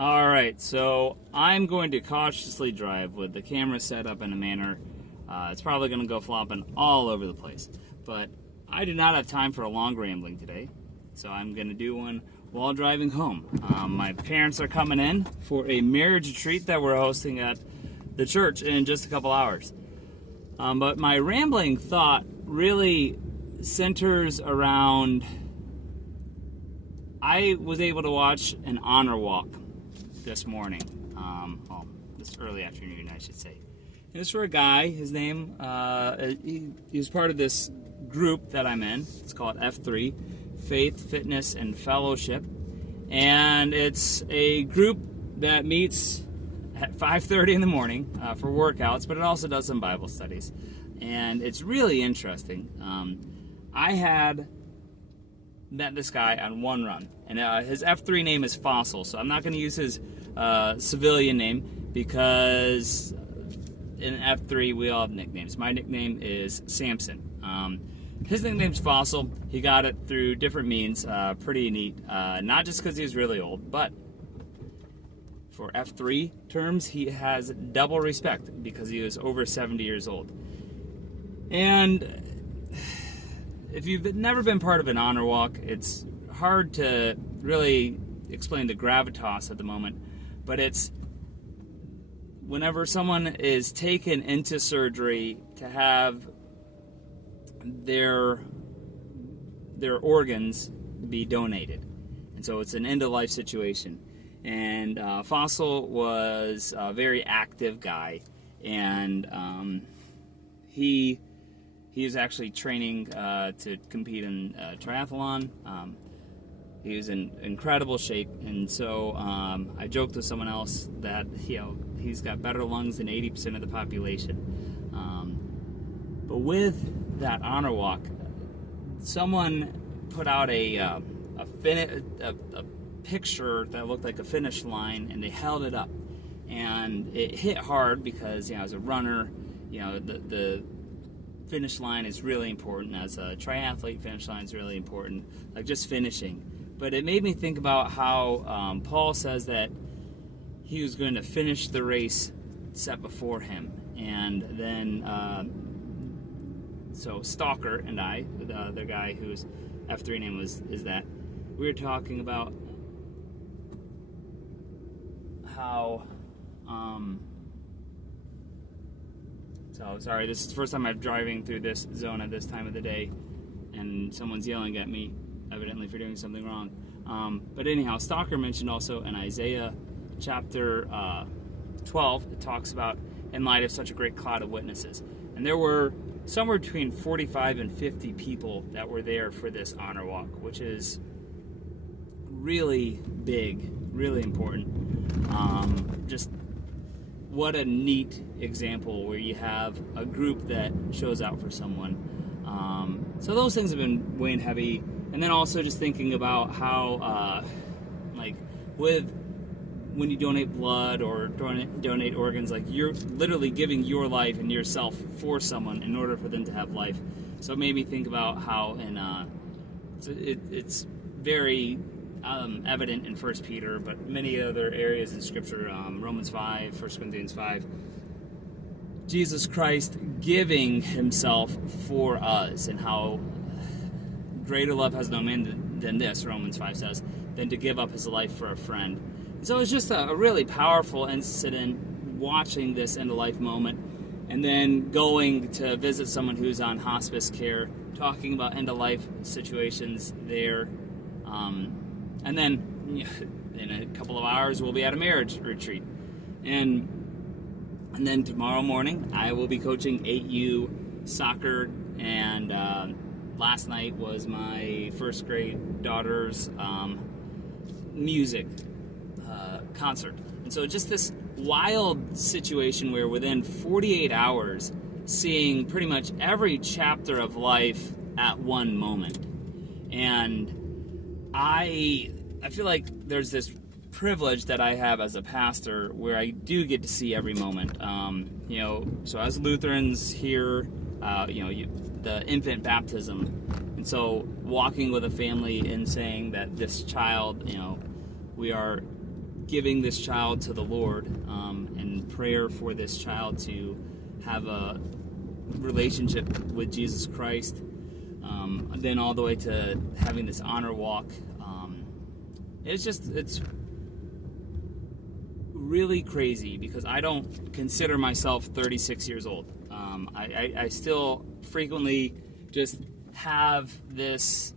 All right, so I'm going to cautiously drive with the camera set up in a manner. It's probably going to go flopping all over the place, but I do not have time for a long rambling today, so I'm going to do one while driving home. My parents are coming in for a marriage retreat that we're hosting at the church in just a couple hours. But my rambling thought really centers around, I was able to watch an honor walk this morning, this early afternoon, I should say. It was for a guy. His name, he was part of this group that I'm in. It's called F3, Faith, Fitness, and Fellowship. And it's a group that meets at 5:30 in the morning for workouts, but it also does some Bible studies. And it's really interesting. I had met this guy on one run, and his F3 name is Fossil, so I'm not going to use his civilian name because in F3 we all have nicknames. My nickname is Samson. His nickname's Fossil. He got it through different means. Pretty neat. Not just because he was really old, but for F3 terms, he has double respect because he was over 70 years old. And if you've never been part of an honor walk, it's hard to really explain the gravitas at the moment, but it's whenever someone is taken into surgery to have their organs be donated. And so it's an end-of-life situation. And Fossil was a very active guy, and he is actually training to compete in triathlon. He was in incredible shape, and so I joked with someone else that he's got better lungs than 80% of the population. But with that honor walk, someone put out a picture that looked like a finish line, and they held it up, and it hit hard because as a runner, the finish line is really important. As a triathlete, finish line is really important, like just finishing. But it made me think about how Paul says that he was going to finish the race set before him. And then, so Stalker and I, the other guy whose F3 name is that, we were talking about how, so sorry, this is the first time I'm driving through this zone at this time of the day, and someone's yelling at me, evidently for doing something wrong. But anyhow, Stalker mentioned also in Isaiah chapter 12, it talks about in light of such a great cloud of witnesses. And there were somewhere between 45 and 50 people that were there for this honor walk, which is really big, really important. Just what a neat example where you have a group that shows out for someone. So those things have been weighing heavy. And then also just thinking about how, when you donate blood or donate organs, like you're literally giving your life and yourself for someone in order for them to have life. So it made me think about how it's very evident in 1 Peter, but many other areas in Scripture, Romans 5, 1 Corinthians 5, Jesus Christ giving himself for us, and how greater love has no man than this, Romans 5 says, than to give up his life for a friend. So it was just a really powerful incident watching this end-of-life moment, and then going to visit someone who's on hospice care, talking about end-of-life situations there. And then in a couple of hours, we'll be at a marriage retreat. And then tomorrow morning, I will be coaching 8U soccer, and last night was my first grade daughter's music concert. And so just this wild situation where within 48 hours, seeing pretty much every chapter of life at one moment. And I feel like there's this privilege that I have as a pastor where I do get to see every moment. So as Lutherans here, the infant baptism, and so walking with a family and saying that this child, we are giving this child to the Lord, and prayer for this child to have a relationship with Jesus Christ, then all the way to having this honor walk. It's really crazy because I don't consider myself 36 years old. I still frequently just have this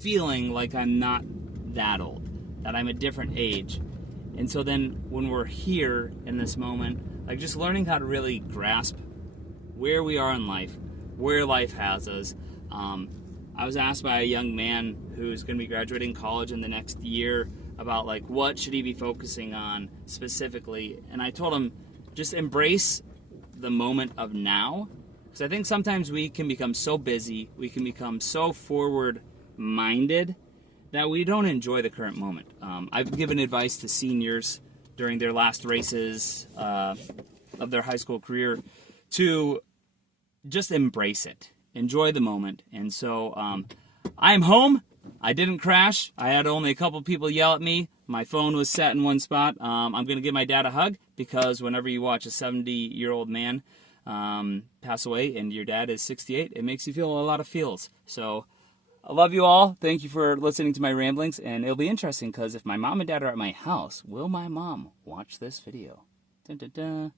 feeling like I'm not that old, that I'm a different age. And so then when we're here in this moment, like just learning how to really grasp where we are in life, where life has us. I was asked by a young man who's going to be graduating college in the next year about like what should he be focusing on specifically, and I told him just embrace the moment of now, because I think sometimes we can become so busy, we can become so forward minded that we don't enjoy the current moment. I've given advice to seniors during their last races of their high school career to just embrace it, enjoy the moment. And so I'm home. I didn't crash. I had only a couple people yell at me. My phone was set in one spot. I'm going to give my dad a hug, because whenever you watch a 70-year-old man pass away and your dad is 68, it makes you feel a lot of feels. So I love you all. Thank you for listening to my ramblings. And it'll be interesting because if my mom and dad are at my house, will my mom watch this video? Dun, dun, dun.